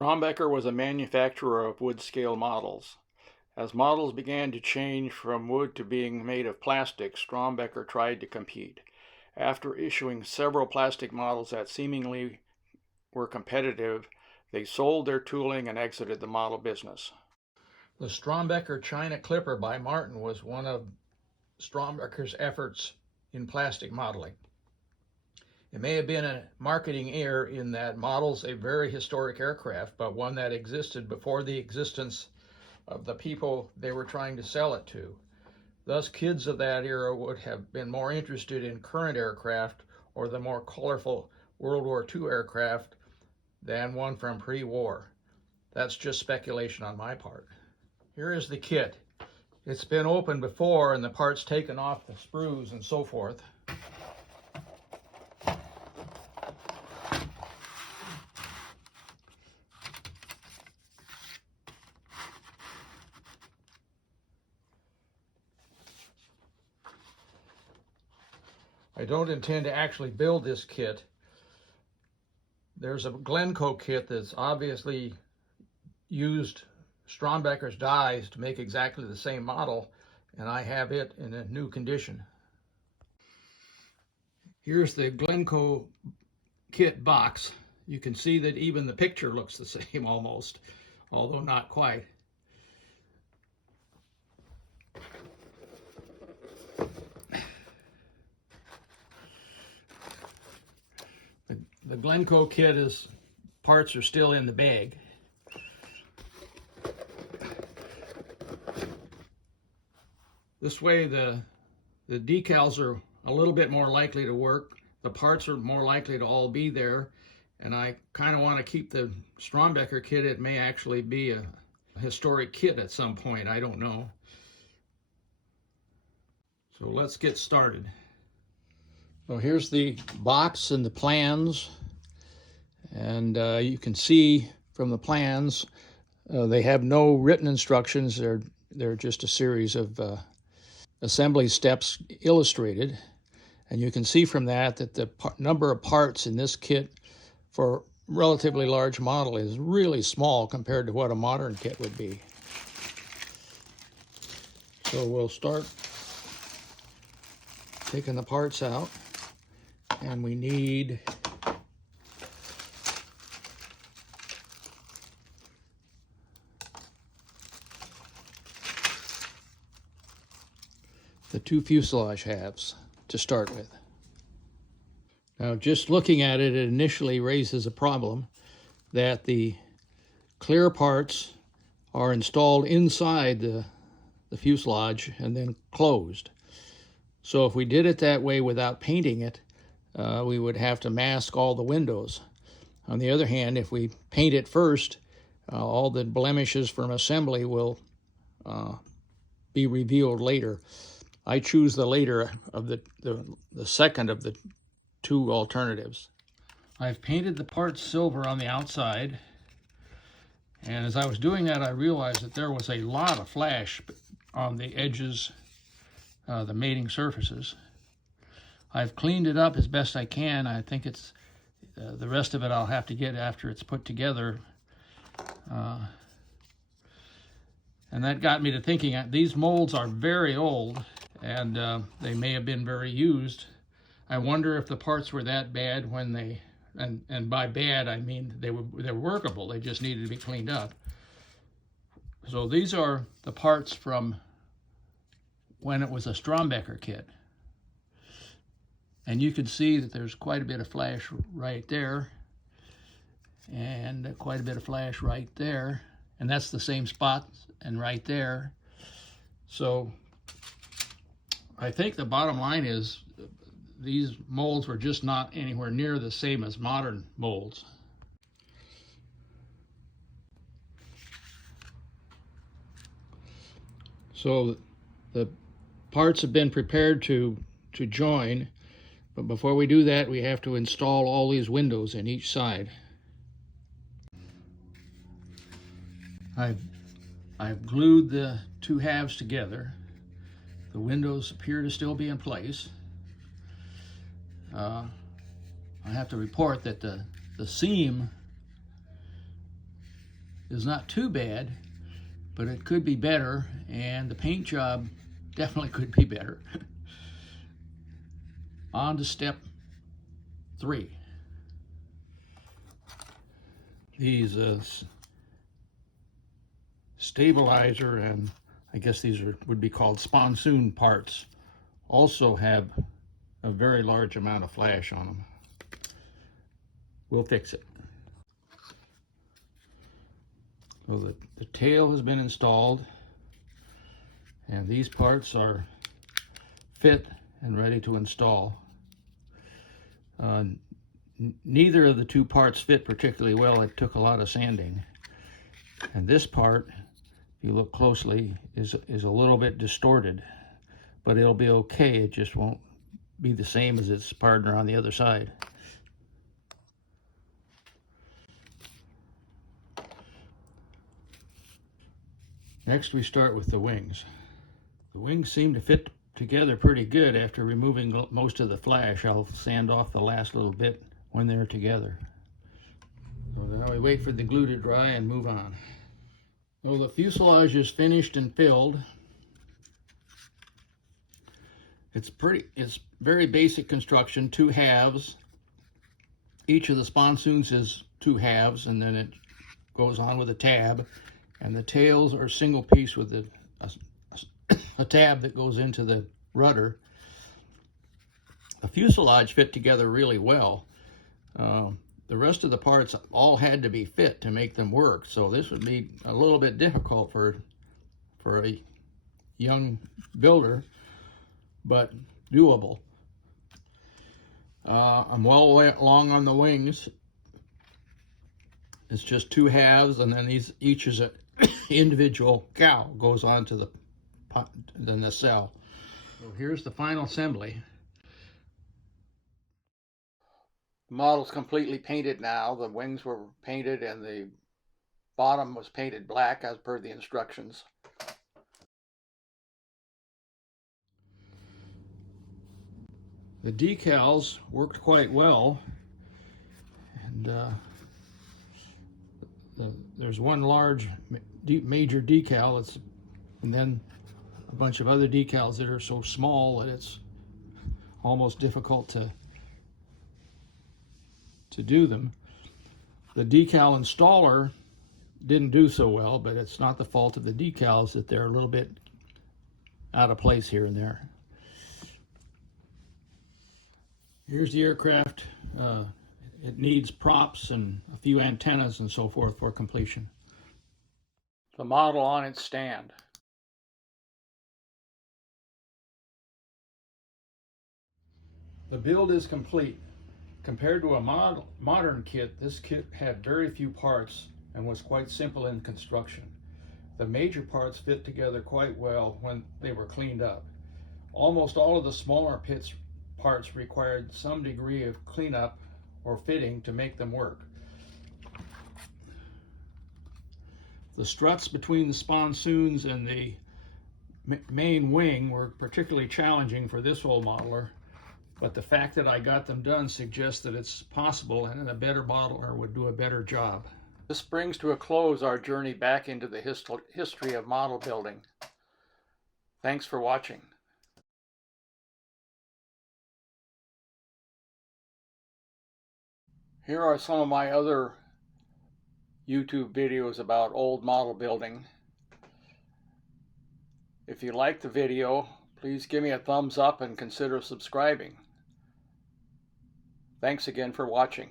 Strombecker was a manufacturer of wood-scale models. As models began to change from wood to being made of plastic, Strombecker tried to compete. After issuing several plastic models that seemingly were competitive, they sold their tooling and exited the model business. The Strombecker China Clipper by Martin was one of Strombecker's efforts in plastic modeling. It may have been a marketing error in that model's a very historic aircraft, but one that existed before the existence of the people they were trying to sell it to. Thus, kids of that era would have been more interested in current aircraft or the more colorful World War II aircraft than one from pre-war. That's just speculation on my part. Here is the kit. It's been opened before and the parts taken off the sprues and so forth. I don't intend to actually build this kit. There's a Glencoe kit that's obviously used Strombecker's dies to make exactly the same model, and I have it in a new condition. Here's the Glencoe kit box. You can see that even the picture looks the same almost, although not quite. The Glencoe kit parts are still in the bag. This way the decals are a little bit more likely to work. The parts are more likely to all be there. And I kind of want to keep the Strombecker kit. It may actually be a historic kit at some point. I don't know. So let's get started. So here's the box and the plans. And you can see from the plans, they have no written instructions. They're just a series of assembly steps illustrated. And you can see from that the number of parts in this kit for a relatively large model is really small compared to what a modern kit would be. So we'll start taking the parts out, and we need the two fuselage halves to start with. Now, just looking at it, it initially raises a problem that the clear parts are installed inside the fuselage and then closed. So if we did it that way without painting it, we would have to mask all the windows. On the other hand, if we paint it first, all the blemishes from assembly will be revealed later. I choose the later of the second of the two alternatives. I've painted the parts silver on the outside, and as I was doing that, I realized that there was a lot of flash on the edges, the mating surfaces. I've cleaned it up as best I can. I think it's the rest of it I'll have to get after it's put together. And that got me to thinking, these molds are very old, and they may have been very used. I wonder if the parts were that bad when they, and by bad I mean they're workable, they just needed to be cleaned up. So these are the parts from when it was a Strombecker kit. And you can see that there's quite a bit of flash right there, and quite a bit of flash right there, and that's the same spot and right there. So I think the bottom line is these molds were just not anywhere near the same as modern molds. So the parts have been prepared to join, but before we do that, we have to install all these windows in each side. I've glued the two halves together. The windows appear to still be in place. I have to report that the seam is not too bad, but it could be better, and the paint job definitely could be better. On to step 3. These stabilizer, and I guess these would be called sponsoon parts, also have a very large amount of flash on them. We'll fix it. So the tail has been installed, and these parts are fit and ready to install. Neither of the two parts fit particularly well. It took a lot of sanding. And this part, if you look closely, is a little bit distorted, but it'll be okay. It just won't be the same as its partner on the other side. Next, we start with the wings. The wings seem to fit together pretty good after removing most of the flash. I'll sand off the last little bit when they're together. So now we wait for the glue to dry and move on. So the fuselage is finished and filled. It's very basic construction, 2 halves. Each of the sponsoons is 2 halves, and then it goes on with a tab. And the tails are single piece with a tab that goes into the rudder. The fuselage fit together really well. The rest of the parts all had to be fit to make them work, so this would be a little bit difficult for a young builder, but doable. I'm well along on the wings. It's just 2 halves, and then each is an individual cowl goes onto the nacelle. So here's the final assembly. The model's completely painted now. The wings were painted and the bottom was painted black as per the instructions. The decals worked quite well, and there's one large major decal, and then a bunch of other decals that are so small that it's almost difficult to do them. The decal installer didn't do so well, but it's not the fault of the decals that they're a little bit out of place here and there. Here's the aircraft. It needs props and a few antennas and so forth for completion. The model on its stand. The build is complete. Compared to a modern kit, this kit had very few parts and was quite simple in construction. The major parts fit together quite well when they were cleaned up. Almost all of the smaller parts required some degree of cleanup or fitting to make them work. The struts between the sponsoons and the main wing were particularly challenging for this old modeler, but the fact that I got them done suggests that it's possible and a better modeler would do a better job. This brings to a close our journey back into the history of model building. Thanks for watching. Here are some of my other YouTube videos about old model building. If you like the video, please give me a thumbs up and consider subscribing. Thanks again for watching.